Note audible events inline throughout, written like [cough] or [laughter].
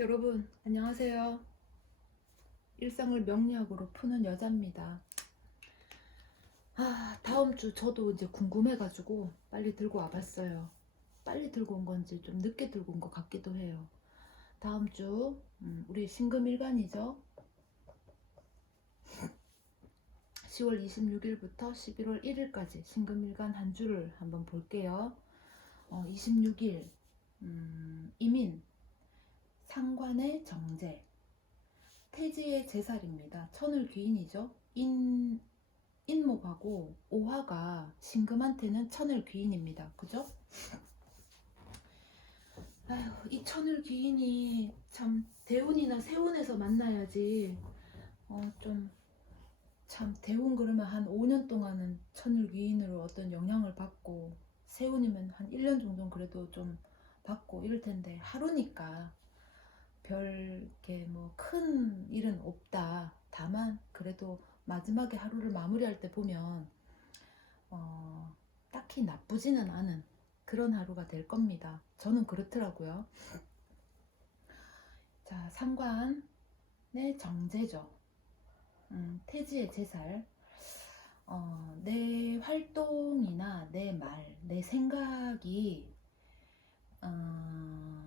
여러분 안녕하세요. 일상을 명리학으로 푸는 여자입니다. 아 다음 주 저도 이제 궁금해가지고 빨리 들고 와봤어요. 빨리 들고 온 건지 좀 늦게 들고 온 것 같기도 해요. 다음 주 음, 우리 신금일간이죠. 10월 26일부터 11월 1일까지 신금일간 한 주를 한번 볼게요. 어, 26일 음, 이민 상관의 정제 태지의 제살입니다. 천을 귀인이죠. 인 인목하고 오화가 신금한테는 천을 귀인입니다. 그죠? 아휴, 이 천을 귀인이 참 대운이나 세운에서 만나야지. 어, 좀 참 대운 그러면 한 5년 동안은 천을 귀인으로 어떤 영향을 받고 세운이면 한 1년 정도는 그래도 좀 받고 이럴 텐데 하루니까 별 이렇게 뭐 큰 일은 없다. 다만 그래도 마지막에 하루를 마무리할 때 보면 어, 딱히 나쁘지는 않은 그런 하루가 될 겁니다. 저는 그렇더라고요. 자, 상관의 정제죠. 음, 태지의 제살. 어, 내 활동이나 내 말, 내 생각이 어,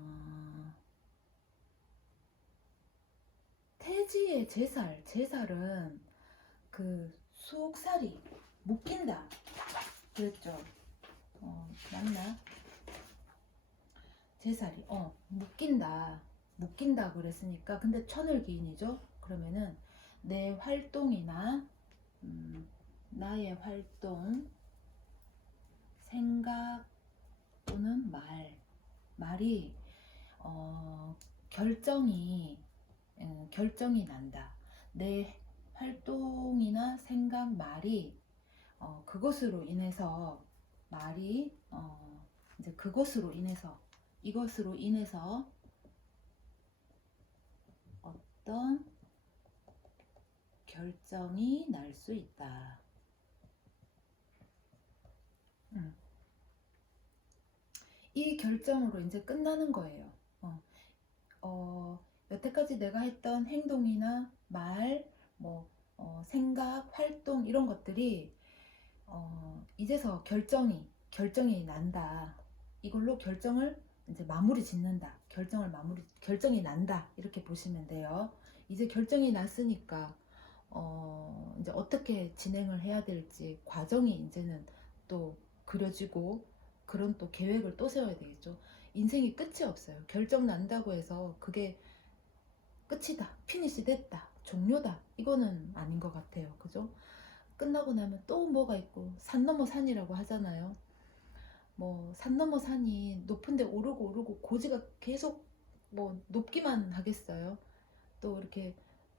태지의 제살, 제살은 그 수옥살이 묶인다 그랬죠. 어, 맞나? 제살이 어 묶인다 묶인다 그랬으니까 근데 천을기인이죠. 그러면은 내 활동이나 음, 나의 활동 생각 또는 말 말이 어, 결정이 음, 결정이 난다. 내 활동이나 생각, 말이 어, 그것으로 인해서 말이 어, 이제 그것으로 인해서 이것으로 인해서 어떤 결정이 날 수 있다. 음. 이 결정으로 이제 끝나는 거예요. 여태까지 내가 했던 행동이나 말, 뭐 어, 생각, 활동 이런 것들이 어, 이제서 결정이 결정이 난다. 이걸로 결정을 이제 마무리 짓는다. 결정을 마무리 결정이 난다. 이렇게 보시면 돼요. 이제 결정이 났으니까 어, 이제 어떻게 진행을 해야 될지 과정이 이제는 또 그려지고 그런 또 계획을 또 세워야 되겠죠. 인생이 끝이 없어요. 결정 난다고 해서 그게 끝이다, 피니시 됐다, 종료다. 이거는 아닌 것 같아요. 그죠? 끝나고 나면 또 뭐가 있고, 산 넘어 산이라고 하잖아요. 뭐, 산 넘어 산이 높은데 오르고 오르고 고지가 계속 뭐 높기만 하겠어요. 또 이렇게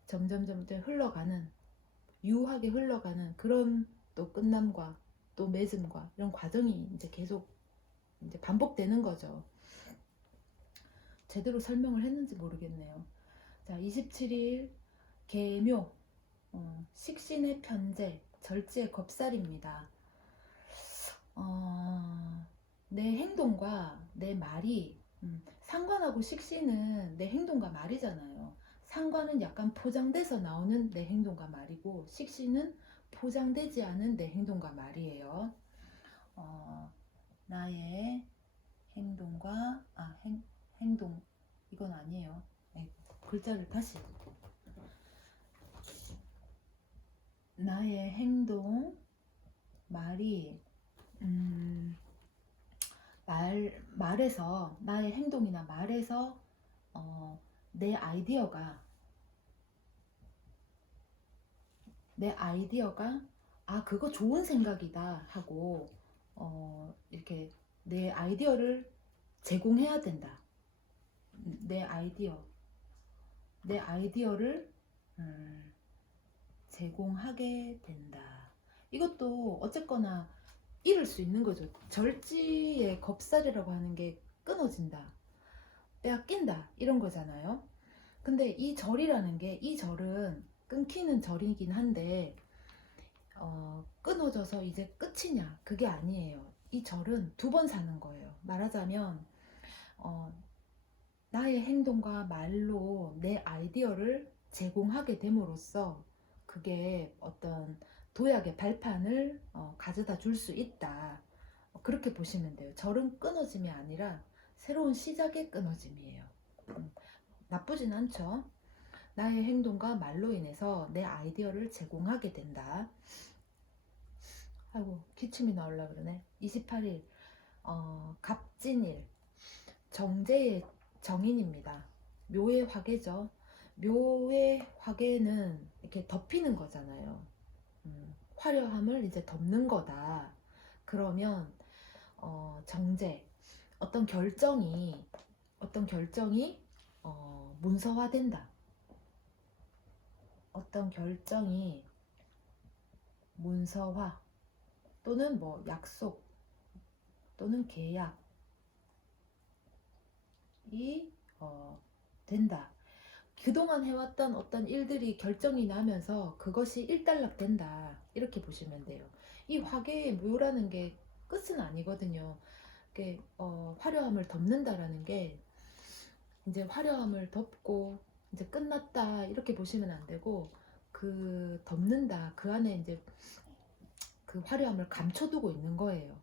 점점점 흘러가는, 유하게 흘러가는 그런 또 끝남과 또 맺음과 이런 과정이 이제 계속 이제 반복되는 거죠. 제대로 설명을 했는지 모르겠네요. 자, 27일 개묘 어, 식신의 편제 절지의 겁살입니다. 어, 내 행동과 내 말이 음, 상관하고 식신은 내 행동과 말이잖아요. 상관은 약간 포장돼서 나오는 내 행동과 말이고 식신은 포장되지 않은 내 행동과 말이에요. 어, 나의 행동과 아 행, 행동 이건 아니에요. 네, 글자를 다시 나의 행동 말이 음, 말 말에서 나의 행동이나 말에서 어, 내 아이디어가 내 아이디어가 아 그거 좋은 생각이다 하고 어, 이렇게 내 아이디어를 제공해야 된다. 내 아이디어 내 아이디어를 음, 제공하게 된다. 이것도 어쨌거나 잃을 수 있는 거죠. 절지의 겁살이라고 하는 게 끊어진다. 빼앗긴다. 이런 거잖아요. 근데 이 절이라는 게, 이 절은 끊기는 절이긴 한데, 어, 끊어져서 이제 끝이냐? 그게 아니에요. 이 절은 두 번 사는 거예요. 말하자면, 어, 나의 행동과 말로 내 아이디어를 제공하게 됨으로써 그게 어떤 도약의 발판을 어, 가져다 줄 수 있다. 어, 그렇게 보시면 돼요. 절은 끊어짐이 아니라 새로운 시작의 끊어짐이에요. 음, 나쁘진 않죠. 나의 행동과 말로 인해서 내 아이디어를 제공하게 된다. 아이고 기침이 나올라 그러네. 28일 어, 갑진일 정제의 정인입니다. 묘의 화계죠. 묘의 화계는 이렇게 덮이는 거잖아요. 음, 화려함을 이제 덮는 거다. 그러면 어, 정제 어떤 결정이 어떤 결정이 어, 문서화된다. 어떤 결정이 문서화 또는 뭐 약속 또는 계약 이 어, 된다. 그동안 해왔던 어떤 일들이 결정이 나면서 그것이 일단락 된다. 이렇게 보시면 돼요. 이 화계의 묘라는 게 끝은 아니거든요. 이게 어, 화려함을 덮는다라는 게 이제 화려함을 덮고 이제 끝났다 이렇게 보시면 안 되고 그 덮는다 그 안에 이제 그 화려함을 감춰두고 있는 거예요.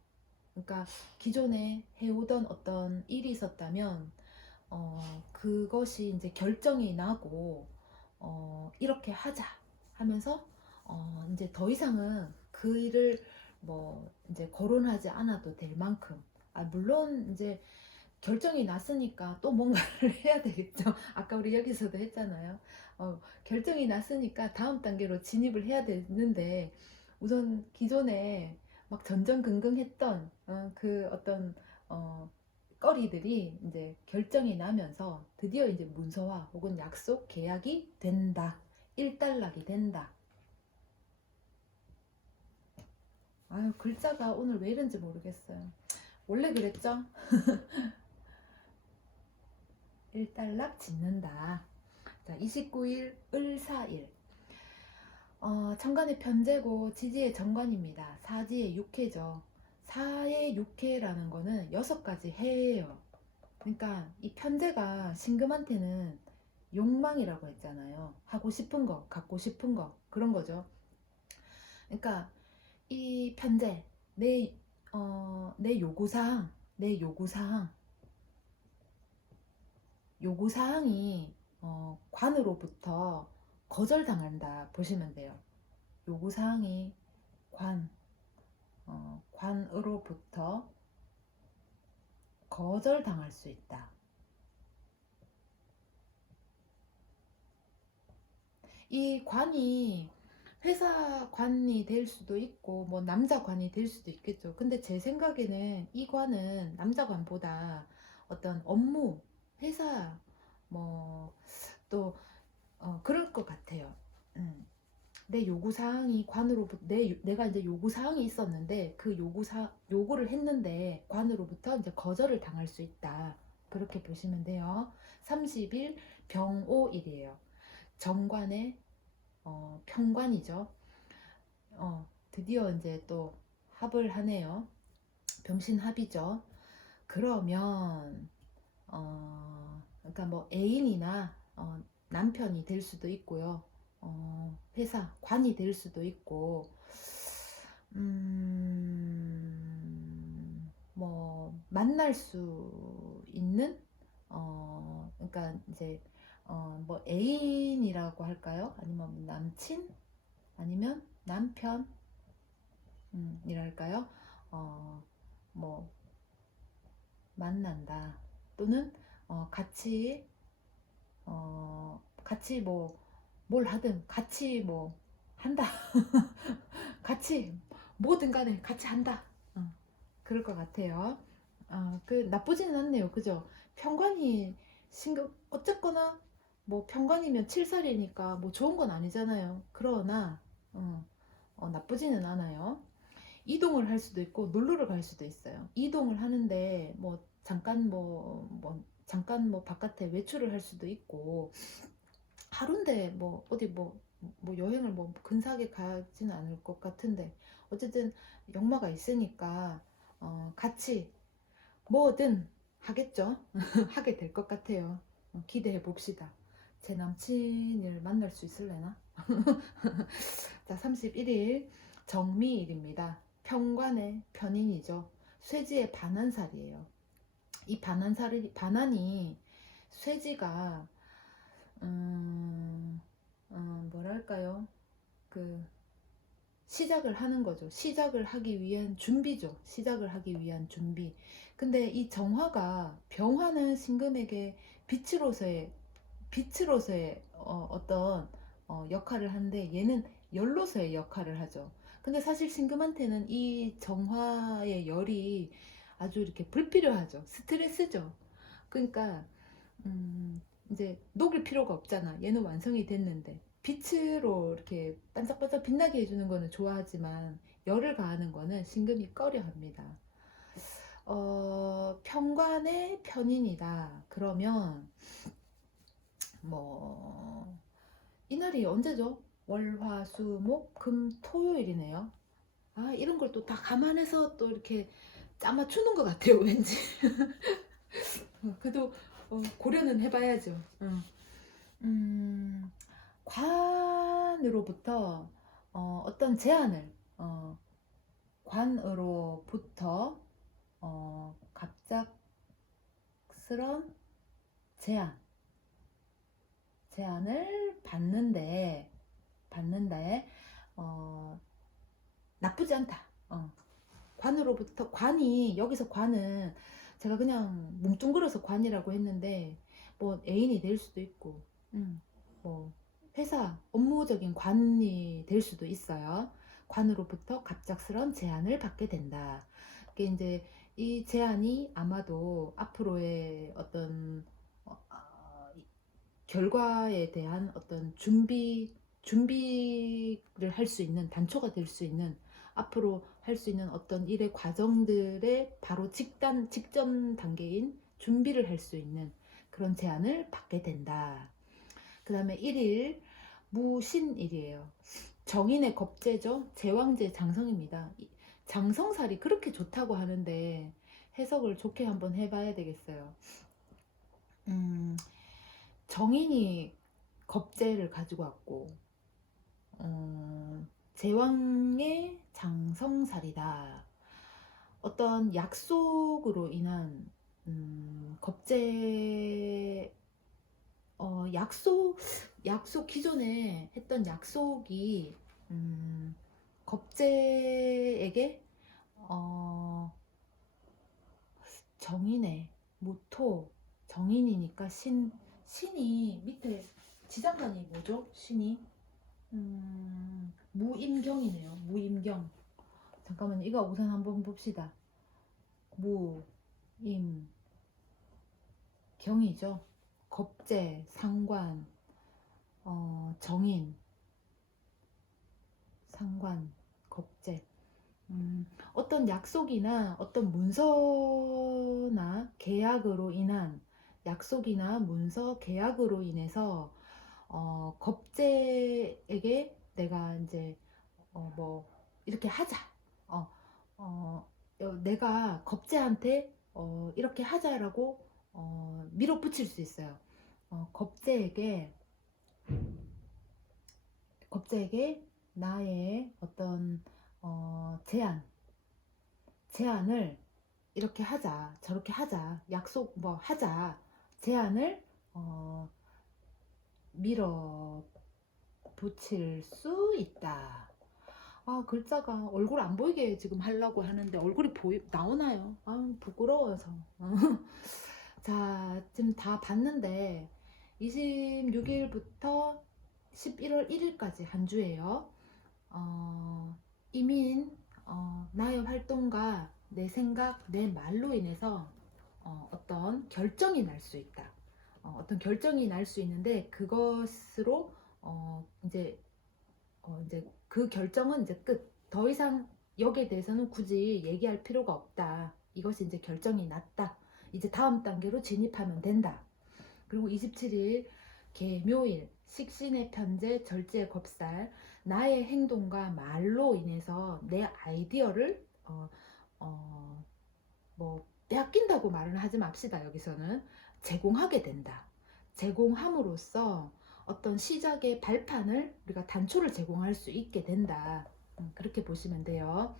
그러니까 기존에 해오던 어떤 일이 있었다면 어, 그것이 이제 결정이 나고 어, 이렇게 하자 하면서 어, 이제 더 이상은 그 일을 뭐 이제 거론하지 않아도 될 만큼 아 물론 이제 결정이 났으니까 또 뭔가를 [laughs] 해야 되겠죠. 아까 우리 여기서도 했잖아요. 어, 결정이 났으니까 다음 단계로 진입을 해야 되는데 우선 기존에 막 전전긍긍했던 어, 그 어떤 어, 거리들이 이제 결정이 나면서 드디어 이제 문서화 혹은 약속 계약이 된다. 일단락이 된다. 아유 글자가 오늘 왜 이런지 모르겠어요. 원래 그랬죠? [laughs] 일단락 짓는다. 자, 29일 을사일. 어, 천간의 편제고 지지의 정관입니다. 사지의 육해죠. 사의 육해라는 거는 여섯 가지 해예요. 그러니까 이 편제가 신금한테는 욕망이라고 했잖아요. 하고 싶은 거, 갖고 싶은 거, 그런 거죠. 그러니까 이 편제, 내, 어, 내 요구사항, 내 요구사항, 요구사항이 어, 관으로부터 거절당한다 보시면 돼요. 요구사항이 관, 어, 관으로부터 거절당할 수 있다. 이 관이 회사 관이 될 수도 있고 뭐 남자 관이 될 수도 있겠죠. 근데 제 생각에는 이 관은 남자 관보다 어떤 업무, 회사 뭐 또 어, 그럴 것 같아요. 음. 내 요구 사항이 관으로부터 내 내가 이제 요구 사항이 있었는데 그 요구 사 요구를 했는데 관으로부터 이제 거절을 당할 수 있다. 그렇게 보시면 돼요. 30일 병오일이에요. 정관의 어, 평관이죠. 어, 드디어 이제 또 합을 하네요. 병신합이죠. 그러면 어, 그러니까 뭐 애인이나 어, 남편이 될 수도 있고요. 어, 회사 관이 될 수도 있고, 음, 뭐 만날 수 있는 어, 그러니까 이제 어, 뭐 애인이라고 할까요? 아니면 남친? 아니면 남편? 음, 이랄까요? 어, 뭐 만난다 또는 어, 같이 어, 같이 뭐 뭘 하든 같이 뭐 한다. [laughs] 같이 뭐든 간에 같이 한다. 어, 그럴 것 같아요. 어, 그 나쁘지는 않네요. 그죠? 평관이 신경 어쨌거나 뭐 평관이면 7살이니까 뭐 좋은 건 아니잖아요. 그러나 어, 어, 나쁘지는 않아요. 이동을 할 수도 있고 놀러를 갈 수도 있어요. 이동을 하는데 뭐 잠깐 뭐, 뭐 잠깐 뭐 바깥에 외출을 할 수도 있고 하루인데 뭐 어디 뭐, 뭐 여행을 뭐 근사하게 가지는 않을 것 같은데 어쨌든 역마가 있으니까 어 같이 뭐든 하겠죠. [laughs] 하게 될 것 같아요. 어, 기대해 봅시다. 제 남친을 만날 수 있을래나? [laughs] 자, 31일 정미일입니다. 평관의 편인이죠. 쇠지의 반환살이에요. 이 반환살이 반환이 쇠지가 음, 음, 뭐랄까요? 그 시작을 하는 거죠. 시작을 하기 위한 준비죠. 시작을 하기 위한 준비. 근데 이 정화가 병화는 신금에게 빛으로서의 빛으로서의 어, 어떤 어, 역할을 하는데 얘는 열로서의 역할을 하죠. 근데 사실 신금한테는 이 정화의 열이 아주 이렇게 불필요하죠. 스트레스죠. 그러니까 음, 이제 녹일 필요가 없잖아. 얘는 완성이 됐는데 빛으로 이렇게 반짝반짝 빛나게 해주는 거는 좋아하지만 열을 가하는 거는 신금이 꺼려합니다. 어, 편관의 편인이다. 그러면 뭐 이날이 언제죠? 월화수목 금 토요일이네요. 아 이런 걸 또 다 감안해서 또 이렇게 짜맞추는 것 같아요 왠지. 어, [laughs] 그래도 어, 고려는 해봐야죠. 응. 음, 관으로부터 어, 어떤 제안을 어, 관으로부터 어, 갑작스런 제안 제안을 받는데 받는데 어, 나쁘지 않다. 어. 관으로부터 관이 여기서 관은 제가 그냥 뭉뚱그려서 관이라고 했는데 뭐 애인이 될 수도 있고 음, 뭐 회사 업무적인 관이 될 수도 있어요. 관으로부터 갑작스런 제안을 받게 된다. 이게 이제 이 제안이 아마도 앞으로의 어떤 어, 어, 결과에 대한 어떤 준비 준비를 할 수 있는 단초가 될 수 있는 앞으로 할 수 있는 어떤 일의 과정들의 바로 직단 직전 단계인 준비를 할 수 있는 그런 제안을 받게 된다. 그 다음에 1일 무신일이에요. 정인의 겁재죠. 제왕제 장성입니다. 이- 장성살이 그렇게 좋다고 하는데 해석을 좋게 한번 해봐야 되겠어요. 음, 정인이 겁재를 가지고 왔고 어, 제왕의 장성살이다. 어떤 약속으로 인한 음, 겁재 어, 약속 약속 기존에 했던 약속이 음, 겁재에게 어, 정인의 무토 정인이니까 신 신이 밑에 지장간이 뭐죠? 신이 음, 무임경이네요. 무임경. 잠깐만요. 이거 우선 한번 봅시다. 무임경이죠. 겁재, 상관, 어, 정인, 상관, 겁재. 음, 어떤 약속이나 어떤 문서나 계약으로 인한 약속이나 문서, 계약으로 인해서 어, 겁재에게 내가 이제 어, 뭐 이렇게 하자. 어, 어, 어, 내가 겁재한테 어, 이렇게 하자라고 어, 밀어붙일 수 있어요. 어, 겁재에게 겁재에게 나의 어떤 어, 제안 제안을 이렇게 하자 저렇게 하자 약속 뭐 하자 제안을 어, 밀어 붙일 수 있다. 아, 글자가 얼굴 안 보이게 지금 하려고 하는데 얼굴이 보이, 나오나요? 아, 부끄러워서. [laughs] 자, 지금 다 봤는데 26일부터 11월 1일까지 한 주예요. 어, 이민, 어, 나의 활동과 내 생각, 내 말로 인해서 어, 어떤 결정이 날 수 있다. 어, 어떤 결정이 날 수 있는데 그것으로 어, 이제 어, 이제 그 결정은 이제 끝. 더 이상 여기에 대해서는 굳이 얘기할 필요가 없다. 이것이 이제 결정이 났다. 이제 다음 단계로 진입하면 된다. 그리고 27일 개묘일 식신의 편제 절제의 겁살 나의 행동과 말로 인해서 내 아이디어를 어, 어, 뭐 빼앗긴다고 말을 하지 맙시다. 여기서는 제공하게 된다. 제공함으로써 어떤 시작의 발판을 우리가 단초를 제공할 수 있게 된다. 음, 그렇게 보시면 돼요.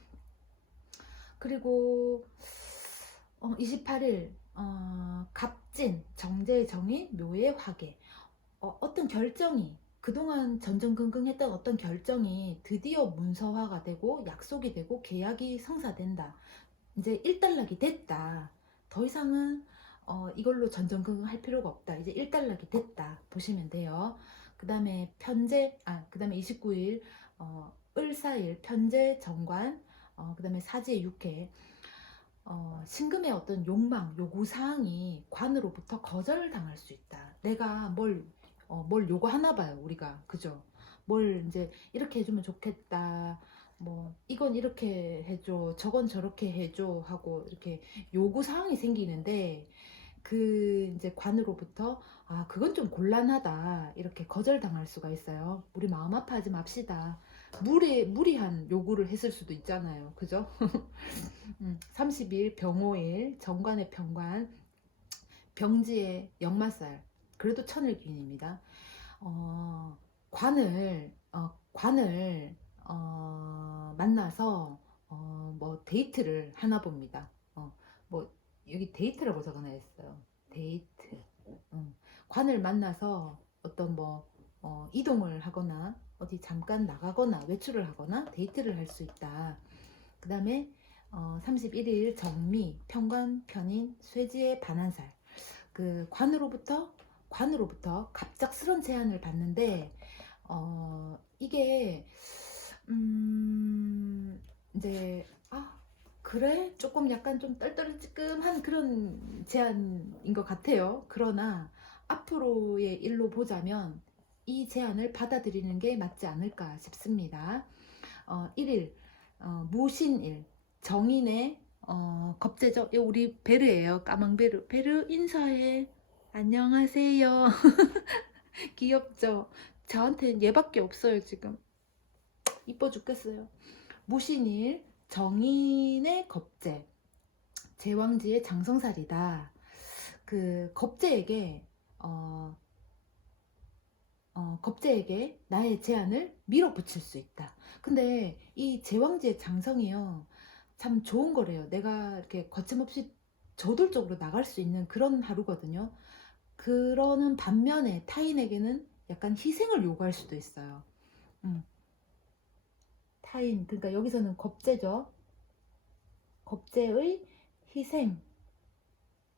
그리고 어, 28일 어, 갑진, 정제, 정의, 묘의 화계 어, 어떤 결정이 그동안 전전긍긍했던 어떤 결정이 드디어 문서화가 되고 약속이 되고 계약이 성사된다. 이제 일단락이 됐다. 더 이상은 어, 이걸로 전전긍긍 할 필요가 없다. 이제 일단락이 됐다. 보시면 돼요. 그 다음에 편제, 아, 그 다음에 29일, 어, 을사일, 편제, 정관, 어, 그 다음에 사지의 육회, 어, 신금의 어떤 욕망, 요구사항이 관으로부터 거절당할 수 있다. 내가 뭘, 어, 뭘 요구하나 봐요, 우리가. 그죠? 뭘 이제 이렇게 해주면 좋겠다. 뭐, 이건 이렇게 해줘, 저건 저렇게 해줘 하고 이렇게 요구사항이 생기는데, 그 이제 관으로부터 아, 그건 좀 곤란하다. 이렇게 거절당할 수가 있어요. 우리 마음 아파하지 맙시다. 무리, 무리한 요구를 했을 수도 있잖아요. 그죠? [laughs] 음, 30일 병호일, 정관의 병관, 병지의 역마살. 그래도 천일기인입니다. 어, 관을, 어, 관을, 어, 만나서, 어, 뭐, 데이트를 하나 봅니다. 어, 뭐, 여기 데이트라고 적어놔 있어요. 데이트. 음. 관을 만나서 어떤 뭐 어, 이동을 하거나 어디 잠깐 나가거나 외출을 하거나 데이트를 할 수 있다. 그 다음에 어, 31일 정미, 평관, 편인, 쇠지의 반환살. 그 관으로부터 관으로부터 갑작스런 제안을 받는데 어, 이게 음, 이제 아 그래 조금 약간 좀 떨떠름한 그런 제안인 것 같아요. 그러나 앞으로의 일로 보자면 이 제안을 받아들이는 게 맞지 않을까 싶습니다. 어, 1일 어, 무신일 정인의 어. 이거 우리 베르예요. 까망 베르. 베르 인사해. 안녕하세요. [laughs] 귀엽죠? 저한테는 얘밖에 없어요 지금. 이뻐 죽겠어요. 무신일 정인의 겁제 제왕지의 장성살이다. 그 겁제에게 어, 어, 겁제에게 나의 제안을 밀어붙일 수 있다. 근데 이 제왕지의 장성이요. 참 좋은 거래요. 내가 이렇게 거침없이 저돌적으로 나갈 수 있는 그런 하루거든요. 그러는 반면에 타인에게는 약간 희생을 요구할 수도 있어요. 음. 타인, 그러니까 여기서는 겁제죠. 겁제의 희생,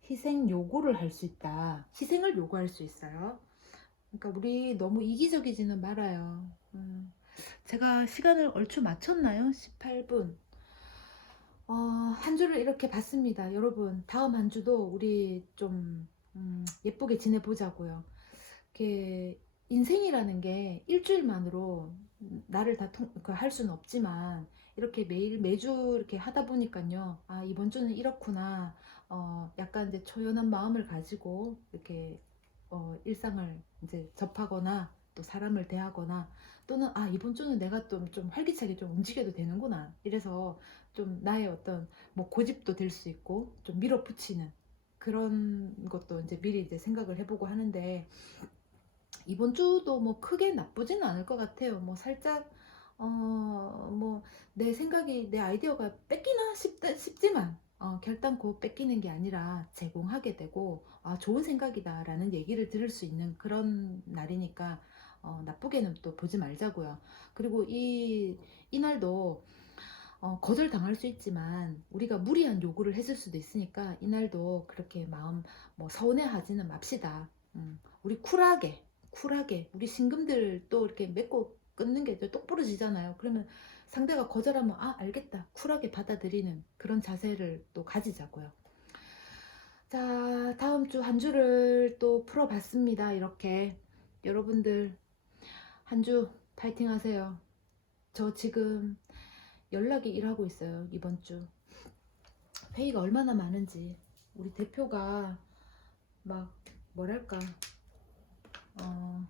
희생 요구를 할 수 있다. 희생을 요구할 수 있어요. 그러니까 우리 너무 이기적이지는 말아요. 음, 제가 시간을 얼추 맞췄나요? 18분. 어, 한 주를 이렇게 봤습니다. 여러분, 다음 한 주도 우리 좀 음, 예쁘게 지내보자고요. 이렇게 인생이라는 게 일주일만으로 나를 다할 수는 없지만 이렇게 매일 매주 이렇게 하다 보니까요. 아, 이번 주는 이렇구나. 어, 약간 이제 초연한 마음을 가지고 이렇게 어, 일상을 이제 접하거나 또 사람을 대하거나 또는 아 이번 주는 내가 좀, 좀 활기차게 좀 움직여도 되는구나 이래서 좀 나의 어떤 뭐 고집도 될 수 있고 좀 밀어붙이는 그런 것도 이제 미리 이제 생각을 해보고 하는데 이번 주도 뭐 크게 나쁘지는 않을 것 같아요 뭐 살짝 어 뭐 내 생각이 내 아이디어가 뺏기나 싶, 싶지만 어, 결단 코 뺏기는 게 아니라 제공하게 되고 아, 좋은 생각이다 라는 얘기를 들을 수 있는 그런 날이니까 어, 나쁘게는 또 보지 말자고요. 그리고 이, 이날도 어, 거절당할 수 있지만 우리가 무리한 요구를 했을 수도 있으니까 이날도 그렇게 마음 뭐 서운해하지는 맙시다. 음, 우리 쿨하게 쿨하게 우리 신금들 또 이렇게 맺고 끊는 게 똑부러지잖아요. 그러면 상대가 거절하면 아 알겠다 쿨하게 받아들이는 그런 자세를 또 가지자고요. 자 다음 주 한 주를 또 풀어봤습니다. 이렇게 여러분들 한 주 파이팅 하세요. 저 지금 연락이 일하고 있어요. 이번 주 회의가 얼마나 많은지 우리 대표가 막 뭐랄까 어,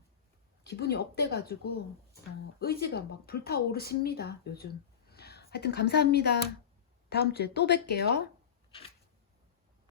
기분이 업돼가지고 어, 의지가 막 불타오르십니다 요즘. 하여튼 감사합니다. 다음 주에 또 뵐게요